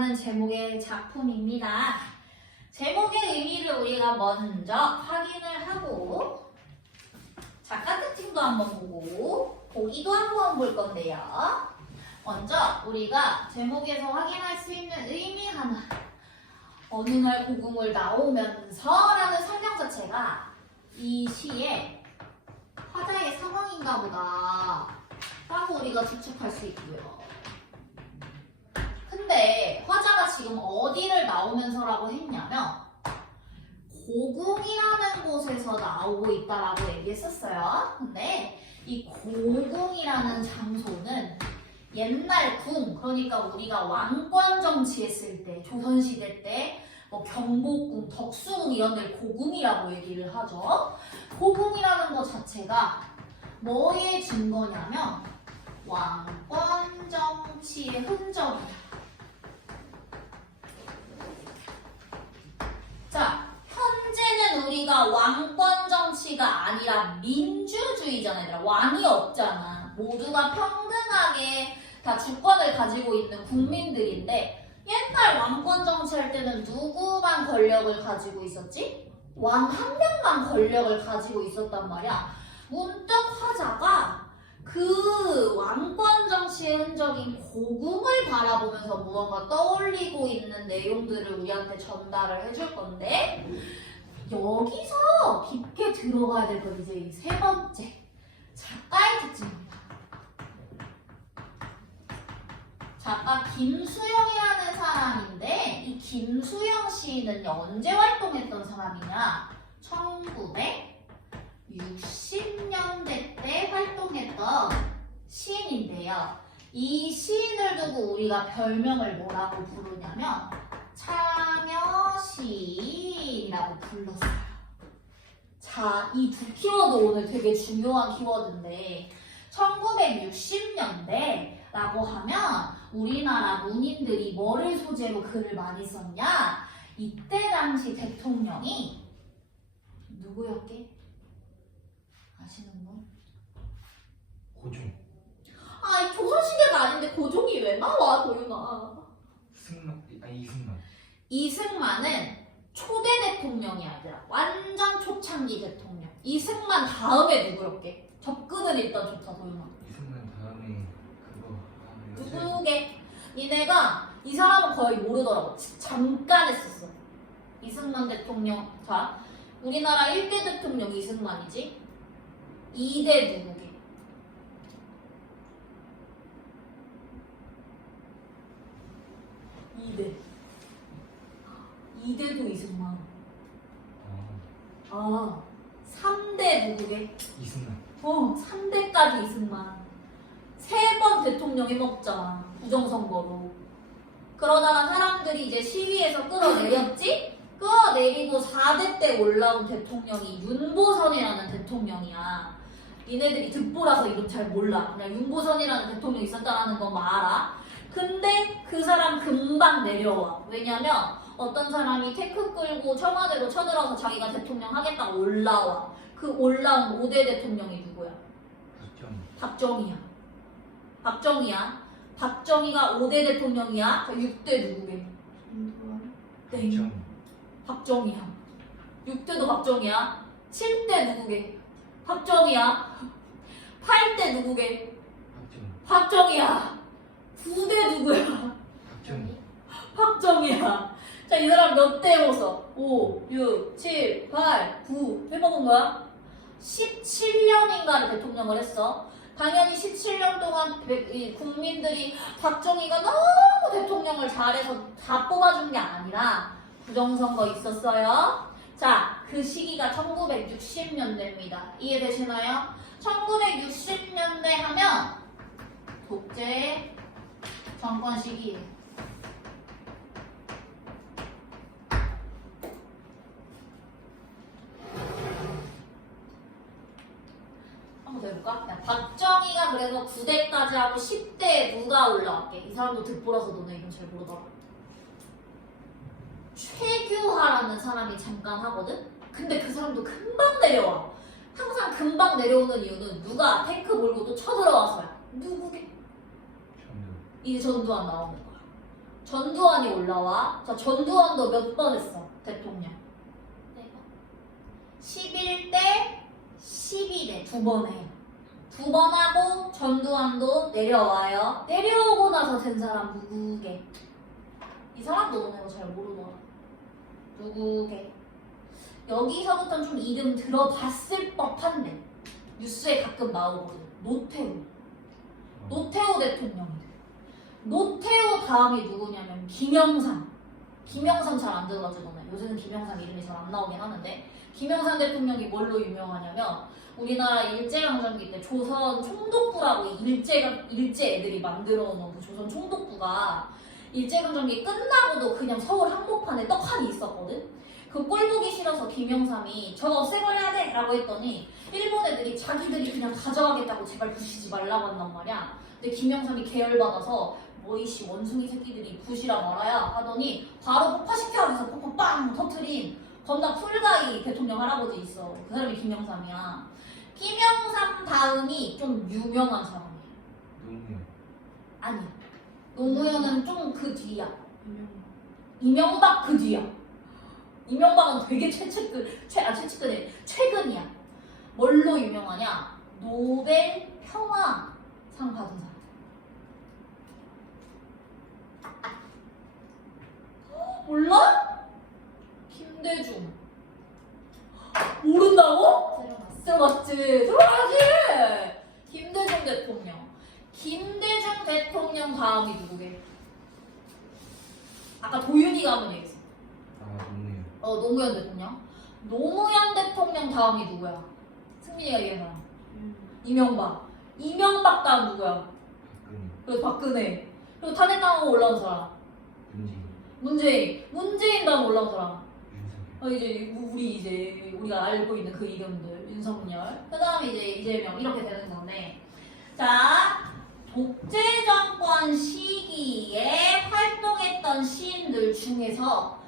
라는 제목의 작품입니다. 제목의 의미를 우리가 먼저 확인을 하고 작가 특징도 한번 보고 보기도 한번 볼 건데요. 먼저 우리가 제목에서 확인할 수 있는 의미 하나, 어느 날 고궁을 나오면서 라는 설명 자체가 이 시의 화자의 상황인가 보다 라고 우리가 추측할 수 있고요. 근데 화자가 지금 어디를 나오면서라고 했냐면 고궁이라는 곳에서 나오고 있다라고 얘기했었어요. 근데 이 고궁이라는 장소는 옛날 궁, 그러니까 우리가 왕권 정치했을 때, 조선시대 때 뭐 경복궁, 덕수궁 이런 데를 고궁이라고 얘기를 하죠. 고궁이라는 것 자체가 뭐의 증거냐면 왕권 정치의 흔적이다. 자, 현재는 우리가 왕권 정치가 아니라 민주주의잖아. 얘들아. 왕이 없잖아. 모두가 평등하게 다 주권을 가지고 있는 국민들인데 옛날 왕권 정치할 때는 누구만 권력을 가지고 있었지? 왕 한 명만 권력을 가지고 있었단 말이야. 문득 화자가 그 왕권 정치의 흔적인 고궁을 바라보면서 무언가 떠올리고 있는 내용들을 우리한테 전달을 해줄 건데 여기서 깊게 들어가야 될 건 이제 이 세 번째 작가의 특징입니다. 작가 김수영이라는 사람인데 이 김수영 시인은 언제 활동했던 사람이냐? 1960년대 때 활동했던 시인인데요. 이 시인을 두고 우리가 별명을 뭐라고 부르냐면 참여시인이라고 불렀어요. 자, 이 두 키워드 오늘 되게 중요한 키워드인데 1960년대라고 하면 우리나라 문인들이 뭐를 소재로 글을 많이 썼냐? 이때 당시 대통령이 누구였게? 아시는 분? 고종. 아, 조선시대가 아닌데 고종이 왜 나와, 도윤아? 이승만. 이승만은 초대 대통령이 아니라 완전 초창기 대통령. 이승만 다음에 누구였게? 접근은 일단 좋다, 도윤아. 이승만 다음에 그거 누구게? 니네가 이 사람은 거의 모르더라고. 잠깐 했었어. 이승만 대통령. 자, 우리나라 1대 대통령 이승만이지. 2대 누구게? 2대도 이승만. 아, 3대 누구게? 이승만. 3대까지 이승만. 3번 대통령 해먹잖아. 부정선거로. 그러다가 사람들이 이제 시위에서 끌어내렸지? 끌어내리고 4대 때 올라온 대통령이 윤보선이라는 대통령이야. 니네들이 득보라서 이름 잘 몰라. 그냥 윤보선이라는 대통령이 있었다는 것만 알아. 근데 그 사람 금방 내려와. 왜냐면 어떤 사람이 태크 끌고 청와대로 쳐들어서 자기가 대통령 하겠다고 올라와. 그 올라온 5대 대통령이 누구야? 박정희야. 박정희가 5대 대통령이야. 6대 누구게? 땡. 박정희야. 6대도 박정희야. 7대 누구게? 박정희야. 8대 누구게? 박정희야. 9대 누구야? 박정희야. 자, 이 사람 몇 대 해먹었어? 5, 6, 7, 8, 9 해먹은 거야? 17년인가를 대통령을 했어. 당연히 17년 동안 국민들이 박정희가 너무 대통령을 잘해서 다 뽑아준 게 아니라 부정선거 있었어요. 자, 그 시기가 1960년대입니다. 이해되시나요? 1960년대 하면 독재 정권 시기예요. 한번 더 해볼까? 야, 박정희가 그래서 9대까지 하고 10대에 누가 올라왔게? 이 사람도 득보라서 너네 이름 잘 모르더라. 최규하라는 사람이 잠깐 하거든? 근데 그 사람도 금방 내려와. 항상 금방 내려오는 이유는 누가 탱크 몰고 또 쳐들어와서야. 누구게? 이제 전두환 나오는 거야. 전두환이 올라와. 자, 전두환도 몇 번 했어? 대통령. 11대, 12대 두 번 해. 두 번 하고 전두환도 내려와요. 내려오고 나서 된 사람 누구게? 이 사람도 너네가 잘 모르더라. 누구게? 여기서부터는 좀 이름 들어봤을 법한데 뉴스에 가끔 나오거든. 노태우 대통령이 돼. 노태우 다음이 누구냐면 김영삼. 김영삼 잘 안 들어가죠 너네. 요새는 김영삼 이름이 잘 안 나오긴 하는데 김영삼 대통령이 뭘로 유명하냐면 우리나라 일제강점기 때 조선 총독부라고 일제 애들이 만들어 놓은 그 조선 총독부가 일제강점기 끝나고도 그냥 서울 한복판에 떡하니 있었거든. 그 꼴 보기 싫어서 김영삼이 저거 없애버려야 돼! 라고 했더니 일본 애들이 자기들이 그냥 가져가겠다고 제발 부시지 말라고 한단 말이야. 근데 김영삼이 계열받아서 뭐이씨 원숭이 새끼들이 부시라 말아야 하더니 바로 폭파시켜 하면서 폭파 빵 터트린 겁나 쿨가이 대통령 할아버지 있어. 그 사람이 김영삼이야. 김영삼 다음이 좀 유명한 사람이야. 노무현. 아니 노무현은 좀 그 뒤야. 이명박 그 뒤야. 이명박은 되게 최근이야. 뭘로 유명하냐? 노벨 평화상 받은 사람. 몰라? 김대중. 모른다고? 들어봤지. 들어봐야지. 김대중 대통령. 김대중 대통령 다음이 누구게? 아까 도윤이가 한번 얘기했어. 노무현. 노무현 대통령. 노무현 대통령 다음이 누구야? 승민이가 얘기한 이명박. 이명박 다음 누구야? 박근혜. 그리고 박근혜. 그리고 탄핵당하고 올라온 사람. 문재인 다음 올라온 사람. 윤석열. 우리가 알고 있는 그 이름들. 윤석열. 그 다음에 이제 이재명. 이렇게 되는 건데. 자, 독재 정권 시기에 활동했던 시인들 중에서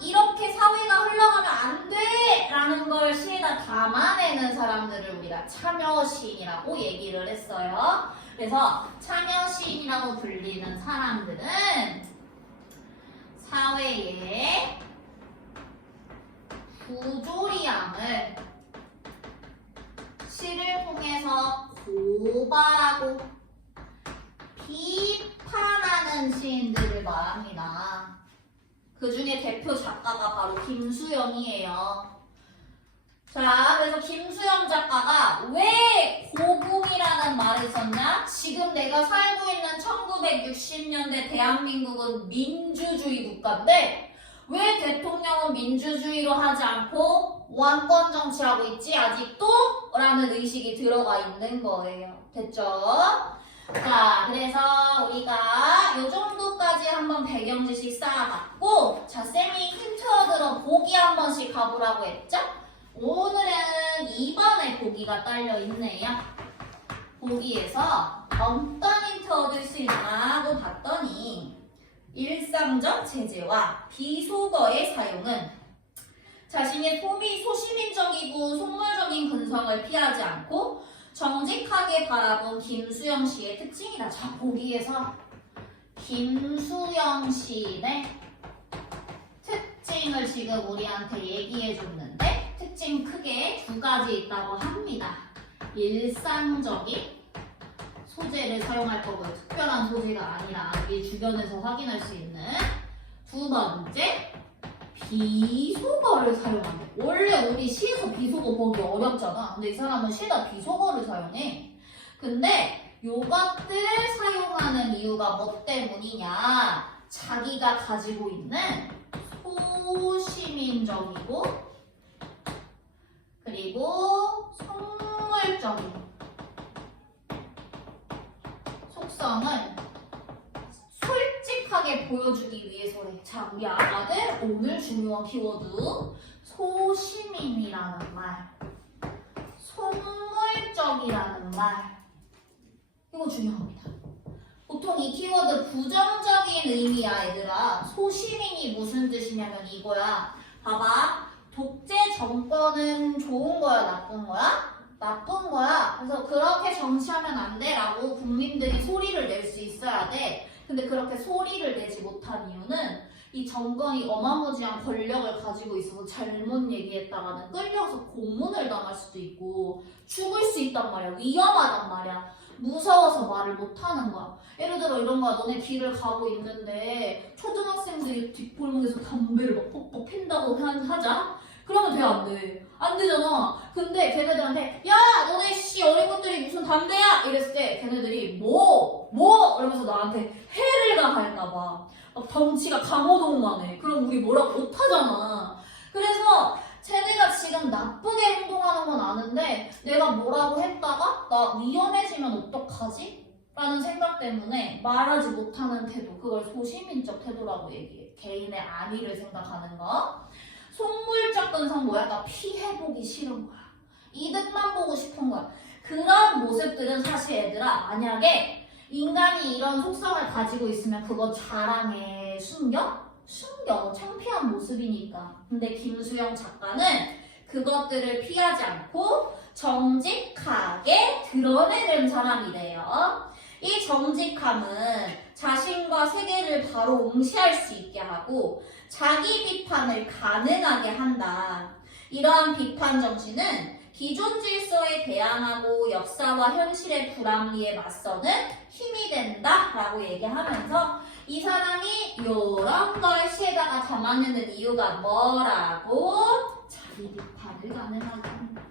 이렇게 사회가 흘러가면 안 돼! 라는 걸 시에다 담아내는 사람들을 우리가 참여시인이라고 얘기를 했어요. 그래서 참여시인이라고 불리는 사람들은 사회의 부조리함을 시를 통해서 고발하고 비판하는 시인들을 말합니다. 그 중에 대표 작가가 바로 김수영이에요. 자, 그래서 김수영 작가가 왜 고궁이라는 말을 썼냐? 지금 내가 살고 있는 1960년대 대한민국은 민주주의 국가인데 왜 대통령은 민주주의로 하지 않고 왕권 정치하고 있지 아직도? 라는 의식이 들어가 있는 거예요. 됐죠? 자, 그래서 우리가 요 정도까지 한번 배경 지식 쌓아봤고, 자, 쌤이 힌트 얻으러 보기 한 번씩 가보라고 했죠? 오늘은 2번에 보기가 딸려 있네요. 보기에서 어떤 힌트 얻을 수 있나 하고 봤더니 일상적 제재와 비속어의 사용은 자신의 소시민적이고 속물적인 근성을 피하지 않고 정직하게 바라본 김수영 씨의 특징이다. 자, 보기에서 김수영 시인의 특징을 지금 우리한테 얘기해 줬는데 특징 크게 두 가지 있다고 합니다. 일상적인 소재를 사용할 거고요. 특별한 소재가 아니라 우리 주변에서 확인할 수 있는 두 번째 비속어를 사용한다. 원래 우리 시에서 비속어 보기 어렵잖아. 근데 이 사람은 시에다 비속어를 사용해. 근데 요것들 사용하는 이유가 뭐 때문이냐? 자기가 가지고 있는 소시민적이고 그리고 속물적인 속성을 솔직하게 보여주기 위해서래. 자, 우리 아가들 오늘 중요한 키워드 소시민이라는 말, 속물적이라는 말, 이거 중요합니다. 보통 이 키워드 부정적인 의미야 얘들아. 소시민이 무슨 뜻이냐면 이거야. 봐봐, 독재 정권은 좋은 거야 나쁜 거야? 나쁜 거야. 그래서 그렇게 정치하면 안 돼 라고 국민들이 소리를 낼 수 있어야 돼. 근데 그렇게 소리를 내지 못한 이유는 이 정권이 어마무지한 권력을 가지고 있어서 잘못 얘기했다가는 끌려서 고문을 당할 수도 있고 죽을 수 있단 말이야. 위험하단 말이야. 무서워서 말을 못하는 거야. 예를 들어 이런 거야. 너네 길을 가고 있는데 초등학생들이 뒷골목에서 담배를 막 뻑뻑 핀다고 하자? 그러면 돼, 안 돼? 안 되잖아. 근데 걔네들한테 야 너네 씨 어린 것들이 무슨 담배야? 이랬을 때 걔네들이 뭐? 이러면서 나한테 해를 가할까 봐. 막 덩치가 강호동만해. 그럼 우리 뭐라고 못하잖아. 그래서 쟤네가 지금 나쁘게 행동하는 건 아는데 내가 뭐라고 했다가 나 위험해지면 어떡하지? 라는 생각 때문에 말하지 못하는 태도, 그걸 소시민적 태도라고 얘기해. 개인의 안위를 생각하는 거. 속물적 근성 뭐야? 나 피해보기 싫은 거야. 이득만 보고 싶은 거야. 그런 모습들은 사실 얘들아, 만약에 인간이 이런 속성을 가지고 있으면 그거 자랑해. 숨겨? 창피한 모습이니까. 근데 김수영 작가는 그것들을 피하지 않고 정직하게 드러내는 사람이래요. 이 정직함은 자신과 세계를 바로 응시할 수 있게 하고 자기 비판을 가능하게 한다. 이러한 비판 정신은 기존 질서에 대항하고 역사와 현실의 불합리에 맞서는 힘이 된다라고 얘기하면서 이 사람이 이런 걸 시에다가 담아내는 이유가 뭐라고? 자기 비판을 가능하게 한다.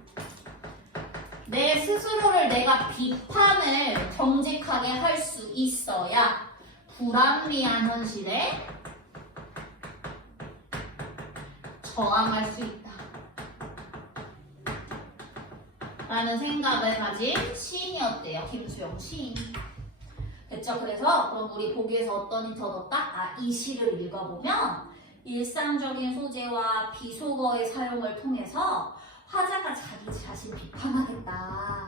내 스스로를 내가 비판을 정직하게 할 수 있어야 불합리한 현실에 저항할 수 있다. 라는 생각을 가진 시인이었대요. 김수영 시인. 됐죠? 그래서 그럼 우리 보기에서 어떤 힌트 얻었다? 이 시를 읽어보면 일상적인 소재와 비속어의 사용을 통해서 화자가 자기 자신 비판하겠다.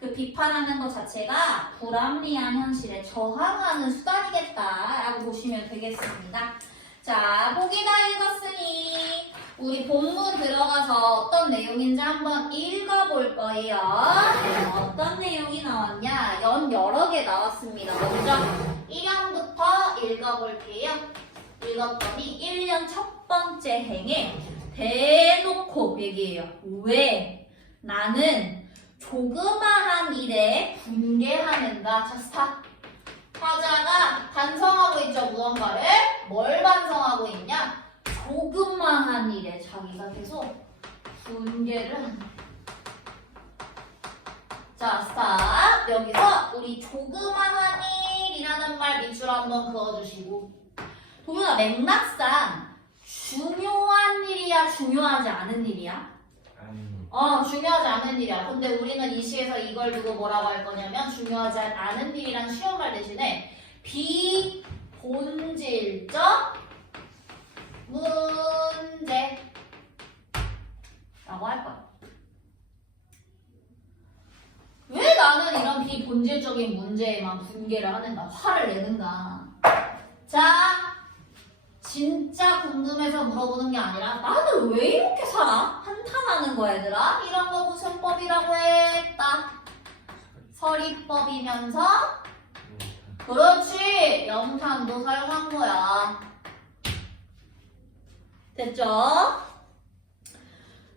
그 비판하는 것 자체가 불합리한 현실에 저항하는 수단이겠다라고 보시면 되겠습니다. 자, 보기 다 읽었으니 우리 본문 들어가서 어떤 내용인지 한번 읽어볼 거예요. 어떤 내용이 나왔냐? 여러 개 나왔습니다. 먼저 1형부터 읽어볼게요. 읽었더니 1년 첫 번째 행에 대놓고 얘기해요. 왜? 나는 조그마한 일에 분개하는가. 자, 스탑. 화자가 반성하고 있죠, 무언가를. 뭘 반성하고 있냐? 조그마한 일에 자기가 계속 분개를 하는 거예요. 자, 스탑. 여기서 우리 조그마한 일이라는 말 밑줄 한번 그어주시고. 도윤아, 맥락상 중요한 일이야, 중요하지 않은 일이야? 중요하지 않은 일이야. 근데 우리는 이 시에서 이걸 두고 뭐라고 할 거냐면 중요하지 않은 일이란 쉬운 말 대신에 비본질적 문제 라고 할 거야. 왜 나는 이런 비본질적인 문제에만 분개를 하는가? 화를 내는가? 자, 진짜 궁금해서 물어보는 게 아니라 나는 왜 이렇게 살아? 한탄하는 거야, 얘들아. 이런 거 무슨 법이라고 했다? 서리법이면서 그렇지, 영탄도 사용한 거야. 됐죠?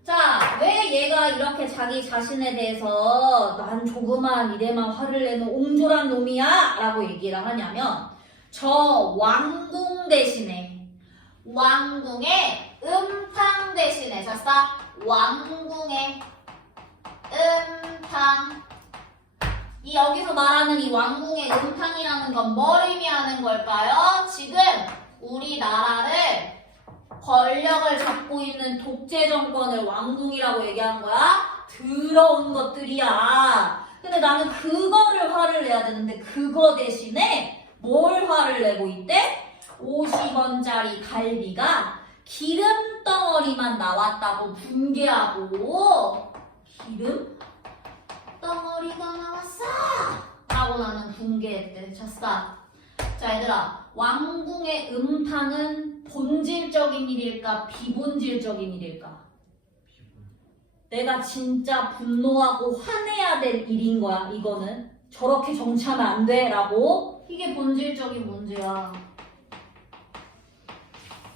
자, 왜 얘가 이렇게 자기 자신에 대해서 난 조그만 일에만 화를 내는 옹졸한 놈이야? 라고 얘기를 하냐면 저 왕궁 대신에 왕궁의 음탕 대신에 잤어? 왕궁의 음탕. 이 여기서 말하는 이 왕궁의 음탕이라는 건 뭘 의미하는 걸까요? 지금 우리나라를 권력을 잡고 있는 독재 정권을 왕궁이라고 얘기한 거야? 더러운 것들이야. 근데 나는 그거를 화를 내야 되는데 그거 대신에 뭘 화를 내고 있대? 50원짜리 갈비가 기름 덩어리만 나왔다고 분개하고 기름 덩어리가 나왔어! 라고 나는 분개했대. 잤어. 자, 얘들아, 왕궁의 음탕은 본질적인 일일까 비본질적인 일일까? 내가 진짜 분노하고 화내야 될 일인 거야. 이거는 저렇게 정치하면 안 돼 라고 이게 본질적인 문제야.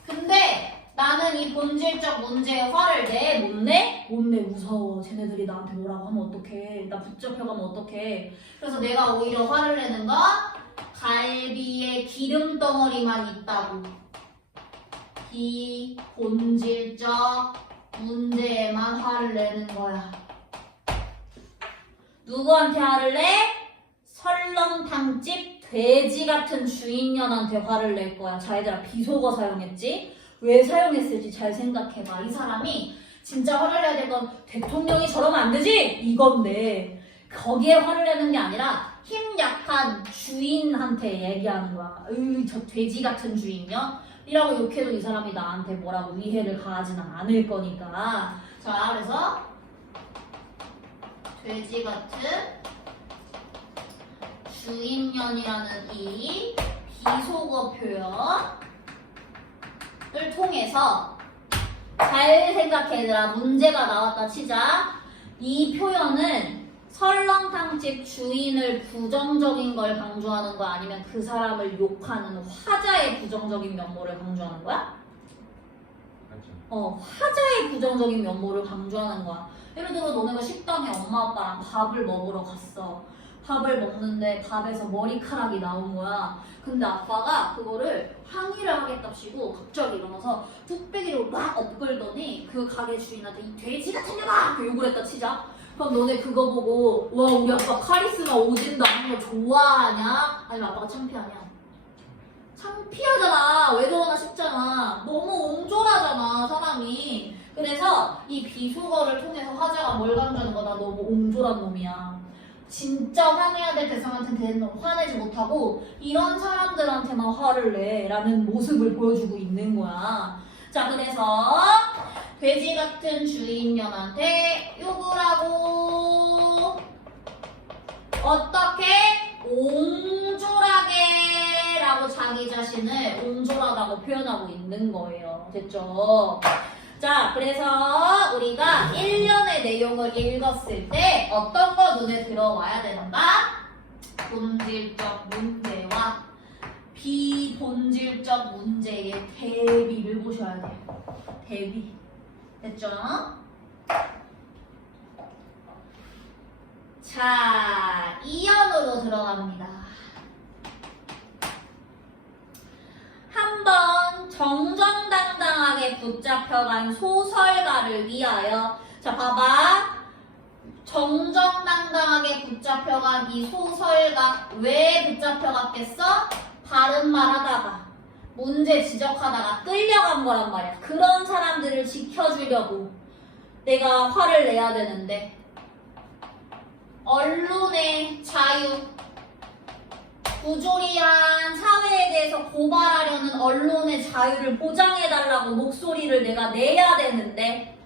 근데 나는 이 본질적 문제에 화를 내? 못 내? 못 내. 무서워. 쟤네들이 나한테 뭐라고 하면 어떡해. 나 붙잡혀가면 어떡해. 그래서 내가 오히려 화를 내는 건 갈비에 기름 덩어리만 있다고. 이 본질적 문제에만 화를 내는 거야. 누구한테 화를 내? 설렁탕집 돼지 같은 주인년한테 화를 낼 거야. 자, 얘들아, 비속어 사용했지? 왜 사용했을지 잘 생각해봐. 이 사람이 진짜 화를 내야 될 건 대통령이 저러면 안 되지? 이건데 거기에 화를 내는 게 아니라 힘 약한 주인한테 얘기하는 거야. 저 돼지 같은 주인년? 이라고 욕해도 이 사람이 나한테 뭐라고 위해를 가하지는 않을 거니까. 자, 그래서 돼지 같은 주인년이라는 이 비속어 표현을 통해서 잘 생각해 얘들아. 문제가 나왔다 치자. 이 표현은 설렁탕집 주인을 부정적인 걸 강조하는 거야? 아니면 그 사람을 욕하는 화자의 부정적인 면모를 강조하는 거야? 맞죠. 화자의 부정적인 면모를 강조하는 거야. 예를 들어 너네가 식당에 엄마 아빠랑 밥을 먹으러 갔어. 밥을 먹는데 밥에서 머리카락이 나온 거야. 근데 아빠가 그거를 항의를 하겠답시고 갑자기 일어나서 뚝배기로 막 엎끌더니 그 가게 주인한테 이 돼지 같은 년아! 이렇게 욕을 했다 치자. 그럼 너네 그거 보고 와 우리 아빠 카리스마 오진다 하는 거 좋아하냐? 아니면 아빠가 창피하냐? 창피하잖아. 왜 저러나 싶잖아. 너무 옹졸하잖아 사람이. 그래서 이 비속어를 통해서 화자가 뭘 강조하는 거나 너무 옹졸한 놈이야. 진짜 화내야 될 대상한테는 화내지 못하고 이런 사람들한테만 화를 내 라는 모습을 보여주고 있는 거야. 자, 그래서 돼지 같은 주인년한테 욕을 하고 어떻게? 옹졸하게 라고 자기 자신을 옹졸하다고 표현하고 있는 거예요. 됐죠? 자, 그래서 우리가 1년의 내용을 읽었을 때 어떤 거 눈에 들어와야 되는가? 본질적 문제와 비본질적 문제의 대비를 보셔야 돼요. 대비. 됐죠? 자, 2연으로 들어갑니다. 한번 정정당당하게 붙잡혀간 소설가를 위하여. 자, 봐봐. 정정당당하게 붙잡혀간 이 소설가 왜 붙잡혀갔겠어? 바른 말 하다가 문제 지적하다가 끌려간 거란 말이야. 그런 사람들을 지켜주려고 내가 화를 내야 되는데 언론의 자유, 부조리한 사회에 대해서 고발하려는 언론의 자유를 보장해달라고 목소리를 내가 내야 되는데,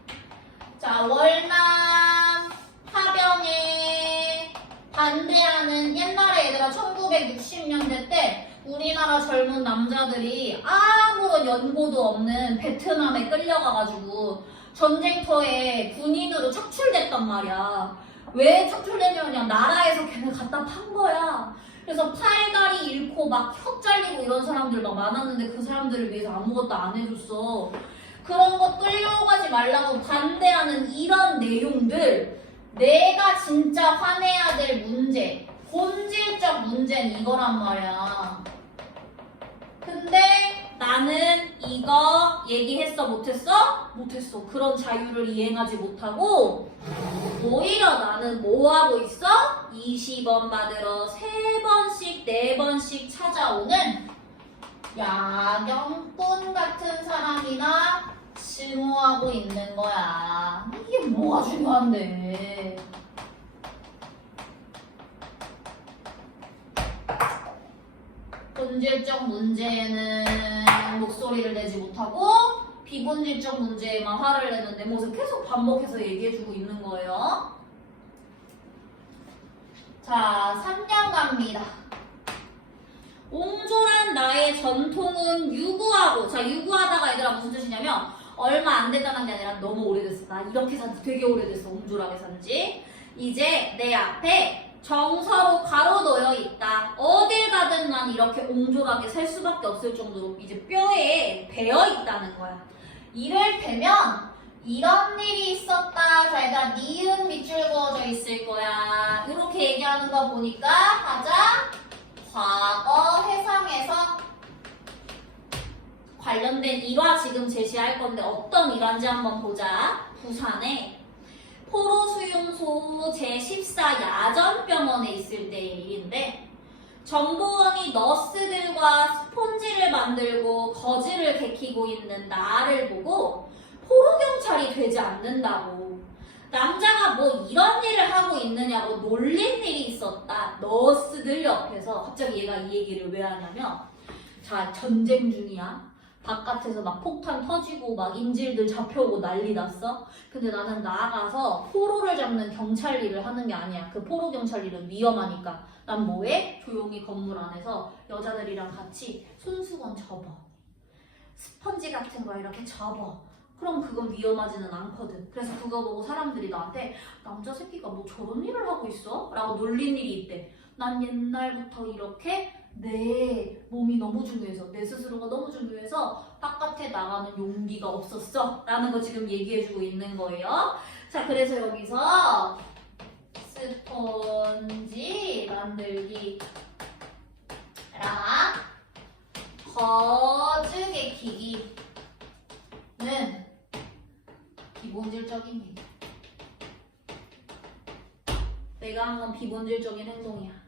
자, 월남 파병에 반대하는 옛날에 얘들아 1960년대 때 우리나라 젊은 남자들이 아무런 연고도 없는 베트남에 끌려가가지고 전쟁터에 군인으로 착출됐단 말이야. 왜 착출됐냐면 그냥 나라에서 걔네 갖다 판 거야. 그래서 팔다리 잃고 막 혀 잘리고 이런 사람들 막 많았는데 그 사람들을 위해서 아무것도 안 해줬어. 그런 거 끌려가지 말라고 반대하는 이런 내용들, 내가 진짜 화내야 될 문제, 본질적 문제는 이거란 말이야. 근데 나는 이거 얘기했어? 못했어? 못했어. 그런 자유를 이행하지 못하고 오히려 나는 뭐하고 있어? 20원 받으러 3번씩 4번씩 찾아오는 야경꾼 같은 사람이나 증오하고 있는 거야. 이게 뭐가 중요한데. 본질적 문제에는 목소리를 내지 못하고 비본질적 문제에만 화를 내는 내 모습 계속 반복해서 얘기해주고 있는 거예요. 자, 3년 갑니다. 옹졸한 나의 전통은 유구하고. 자, 유구하다가 얘들아 무슨 뜻이냐면 얼마 안 됐다는 게 아니라 너무 오래됐어. 나 이렇게 산지 되게 오래됐어. 옹졸하게 산지. 이제 내 앞에 정서로 가로 놓여 있다. 어딜 가든 난 이렇게 옹졸하게 살 수밖에 없을 정도로 이제 뼈에 배어 있다는 거야. 이를테면 이런 일이 있었다. 자, 얘들아, 니은 밑줄 그어져 있을 거야. 이렇게 얘기하는 거 보니까 하자. 과거 해상에서 관련된 일화 지금 제시할 건데 어떤 일화인지 한번 보자. 부산에 포로수용소 제14 야전병원에 있을 때의 일인데 정보원이 너스들과 스폰지를 만들고 거지를 개키고 있는 나를 보고 포로경찰이 되지 않는다고 남자가 뭐 이런 일을 하고 있느냐고 놀린 일이 있었다. 너스들 옆에서 갑자기 얘가 이 얘기를 왜 하냐면 자 전쟁 중이야. 바깥에서 막 폭탄 터지고 막 인질들 잡혀오고 난리 났어. 근데 나는 나가서 포로를 잡는 경찰 일을 하는 게 아니야. 그 포로 경찰 일은 위험하니까. 난 뭐해? 조용히 건물 안에서 여자들이랑 같이 손수건 접어. 스펀지 같은 거 이렇게 접어. 그럼 그건 위험하지는 않거든. 그래서 그거 보고 사람들이 나한테 남자 새끼가 뭐 저런 일을 하고 있어? 라고 놀린 일이 있대. 난 옛날부터 이렇게 내 몸이 너무 중요해서 내 스스로가 너무 중요해서 바깥에 나가는 용기가 없었어 라는 거 지금 얘기해주고 있는 거예요. 자, 그래서 여기서 스펀지 만들기랑 거즈 개키기는 비본질적인 게 내가 한 건 비본질적인 행동이야.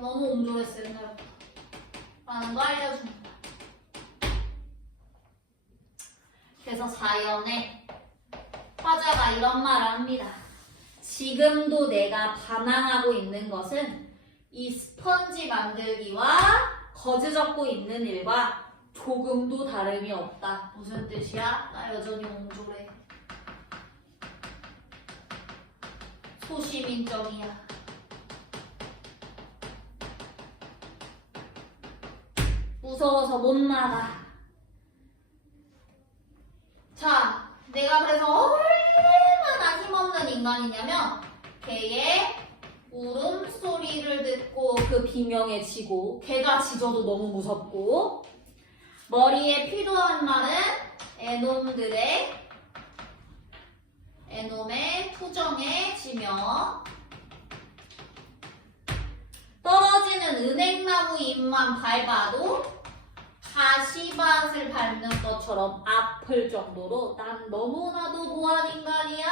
너무 옹졸했어 옛날부터 라는 거 알려줍니다. 그래서 사연에 화자가 이런 말을 합니다. 지금도 내가 반항하고 있는 것은 이 스펀지 만들기와 거즈 접고 있는 일과 조금도 다름이 없다. 무슨 뜻이야? 나 여전히 옹졸해. 소시민적이야. 무서워서 못 나가. 자, 내가 그래서 얼마나 힘없는 인간이냐면 걔의 울음소리를 듣고 그 비명에 지고 걔가 짖어도 너무 무섭고 머리에 피도한 말은 애놈의 투정에 지며 떨어지는 은행나무 잎만 밟아도 가시밭을 밟는 것처럼 아플 정도로 난 너무나도 무한 인간이야.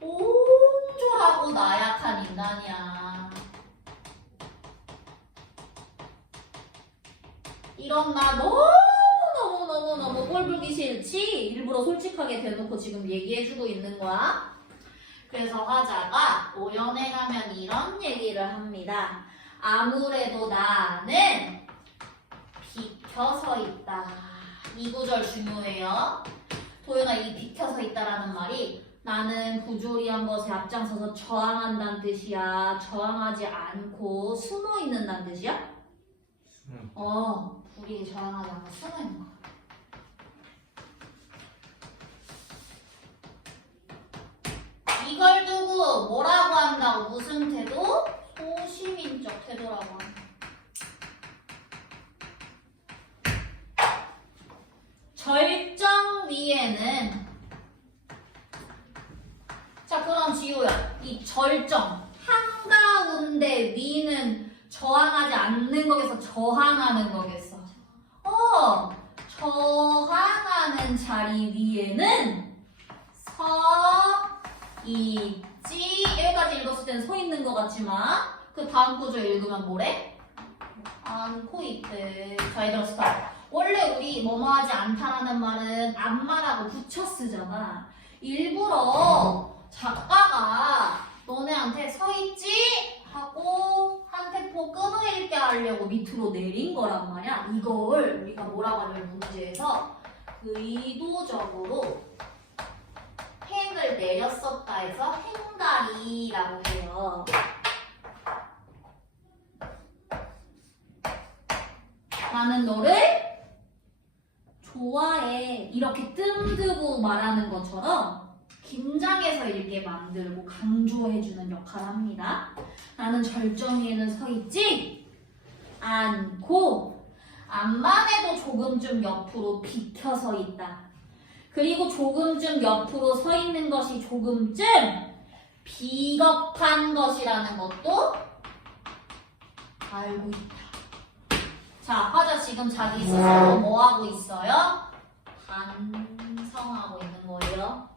옹졸하고 나약한 인간이야. 이런 나 너무 꼴보기 싫지? 일부러 솔직하게 대놓고 지금 얘기해주고 있는 거야. 그래서 화자가 오연에 가면 이런 얘기를 합니다. 아무래도 나는 비켜서 있다. 이 구절 중요해요. 도연아, 이 비켜서 있다라는 말이 나는 부조리한 것에 앞장서서 저항한다는 뜻이야. 저항하지 않고 숨어 있는다는 뜻이야? 불이익에 저항하지 않고 숨어 있는 거야. 이걸 두고 뭐라고 한다고? 무슨 태도? 소시민적 태도라고 한다. 절정 위에는 자 그럼 지호야 이 절정 한가운데 위는 저항하지 않는 거겠어? 저항하는 거겠어? 저항하는 자리 위에는 서 있지. 여기까지 읽었을 땐 서 있는 것 같지만 그 다음 구절 읽으면 뭐래? 않고 있대. 자 얘들아 스탑. 원래 우리 뭐뭐 하지 않다라는 말은 안말하고 붙여 쓰잖아. 일부러 작가가 너네한테 서 있지? 하고 한 테포 끊어읽게 하려고 밑으로 내린 거란 말이야. 이걸 우리가 뭐라고 하냐면 문제에서 의도적으로 행을 내렸었다 해서 행가리라고 해요. 나는 너를 좋아해. 이렇게 뜸들고 말하는 것처럼 긴장해서 읽게 만들고 강조해주는 역할을 합니다. 나는 절정위에는 서 있지 않고 앞만 해도 조금쯤 옆으로 비켜서 있다. 그리고 조금쯤 옆으로 서 있는 것이 조금쯤 비겁한 것이라는 것도 알고 있다. 자, 화자 지금 자기 스스로 뭐 하고 있어요? 반성하고 있는 거예요.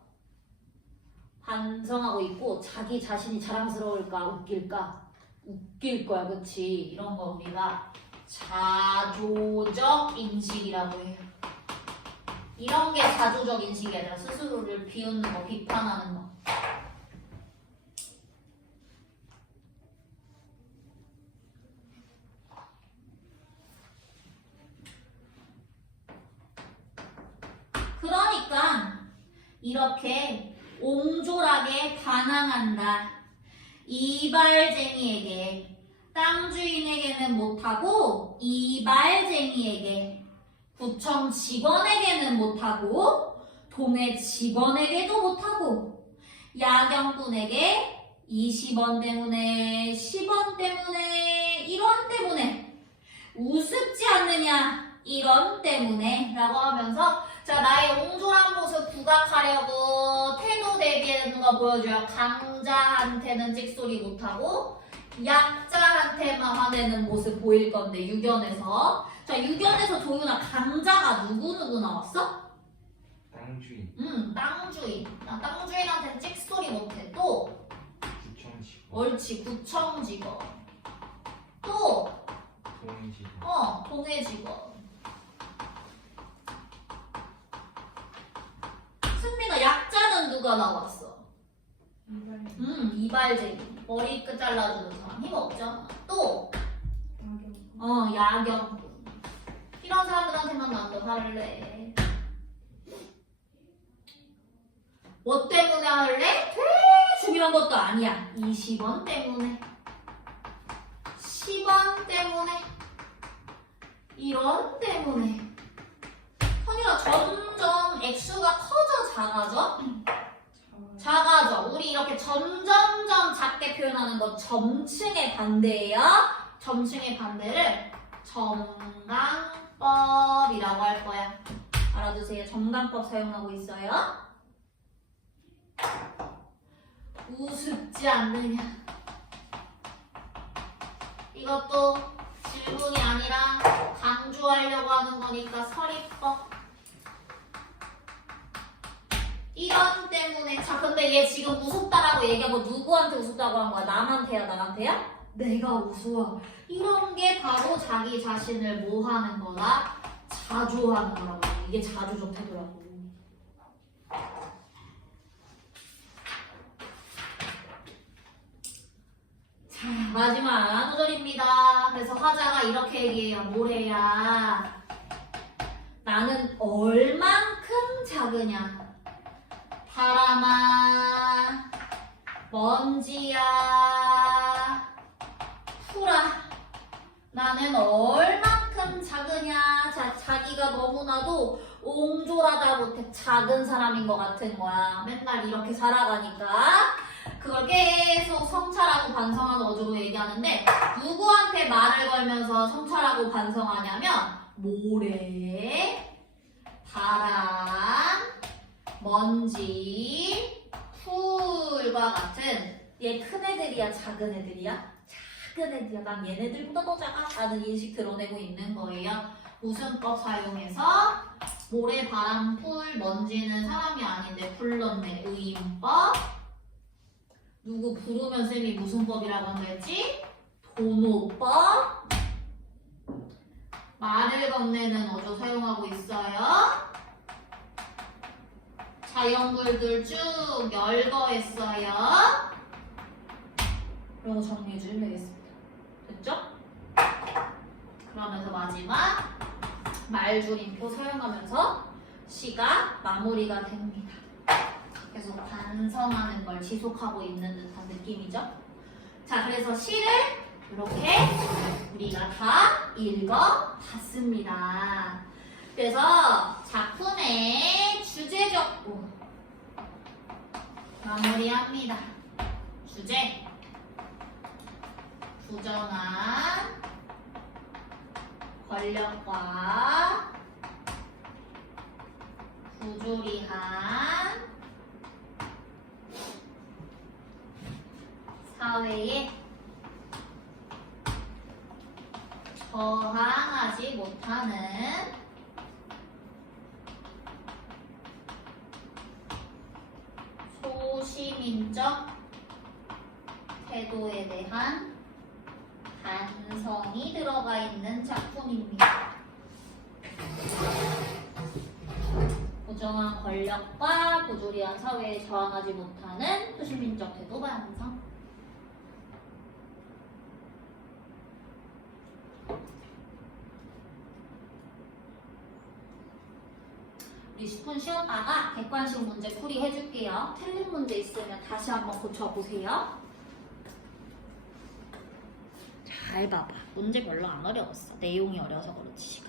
반성하고 있고 자기 자신이 자랑스러울까 웃길까? 웃길 거야, 그치? 이런 거 우리가 자조적 인식이라고 해요. 이런 게 자조적 인식이 아니라 스스로를 비웃는 거, 비판하는 거. 그러니까 이렇게 옹졸하게 반항한다. 이발쟁이에게, 땅 주인에게는 못하고 이발쟁이에게, 구청 직원에게는 못하고 동네 직원에게도 못하고, 야경꾼에게 20원 때문에 10원 때문에 1원 때문에 우습지 않느냐 1원 때문에 라고 하면서, 자, 나의 옹졸한 모습 부각하려고 태도 대비하는 거 보여줘요. 강자한테는 찍소리 못하고 약자한테만 화내는 모습 보일 건데, 유견에서. 자, 유견에서 도윤아, 강자가 누구 나왔어? 땅주인, 땅주인. 나 땅주인한테 찍소리 못해. 또 구청직원, 옳지, 구청 직원. 또 동직원, 동해 직원. 승민아, 약자는 누가 나왔어? 이발쟁이. 머리 끝 잘라주는 사람. 힘 없잖아. 또 야경꾼. 이런 사람들한테만 난도 화를 내. 뭐 때문에 할래? 중요한 것도 아니야. 20원 때문에, 10원 때문에, 1원 때문에. 선이가 점점 액수가 커져 작아져? 작아져. 우리 이렇게 점점점 작게 표현하는 거 점층의 반대예요. 점층의 반대를 점강법이라고 할 거야. 알아두세요. 점강법 사용하고 있어요. 우습지 않느냐. 이것도 질문이 아니라 강조하려고 하는 거니까 서리법. 1원 때문에. 자, 근데 얘 지금 우습다라고 얘기하고 누구한테 우습다고 한 거야? 남한테야, 나한테야? 내가 우스워. 이런 게 바로 자기 자신을 뭐 하는 거다? 자조하는 거라고. 이게 자조적 태도라고. 자, 마지막 구절입니다. 그래서 화자가 이렇게 얘기해요. 모래야, 나는 얼만큼 작으냐. 바람아, 먼지야, 풀아, 나는 얼만큼 작으냐. 자, 자기가 너무나도 옹졸하다 못해 작은 사람인 것 같은 거야. 맨날 이렇게 살아가니까. 그걸 계속 성찰하고 반성하는 어조로 얘기하는데, 누구한테 말을 걸면서 성찰하고 반성하냐면 모래, 바람, 먼지, 풀과 같은, 얘 큰 애들이야 작은 애들이야? 작은 애들이야. 난 얘네들보다 더 작아 라는 인식 드러내고 있는 거예요. 무슨 법 사용해서? 모래, 바람, 풀, 먼지는 사람이 아닌데 불렀네. 의인법. 누구 부르면 쌤이 무슨 법이라고 한다 했지? 도노법. 말을 건네는 어조 사용하고 있어요. 자연글들 쭉 열거했어요. 이런 거 정리해 주면 되겠습니다. 됐죠? 그러면서 마지막 말줄임표 사용하면서 시가 마무리가 됩니다. 계속 반성하는 걸 지속하고 있는 듯한 느낌이죠? 자, 그래서 시를 이렇게 우리가 다 읽어봤습니다. 그래서 작품의 주제적 마무리합니다. 주제 부정한 권력과 부조리한 사회에 저항하지 못하는 소시민적 태도에 대한 반성이 들어가 있는 작품입니다. 부정한 권력과 부조리한 사회에 저항하지 못하는 소시민적 태도 반성. 우리 10분 쉬었다가 객관식 문제 풀이 해줄게요. 틀린 문제 있으면 다시 한번 고쳐보세요. 잘 봐봐. 문제 별로 안 어려웠어. 내용이 어려서 그렇지.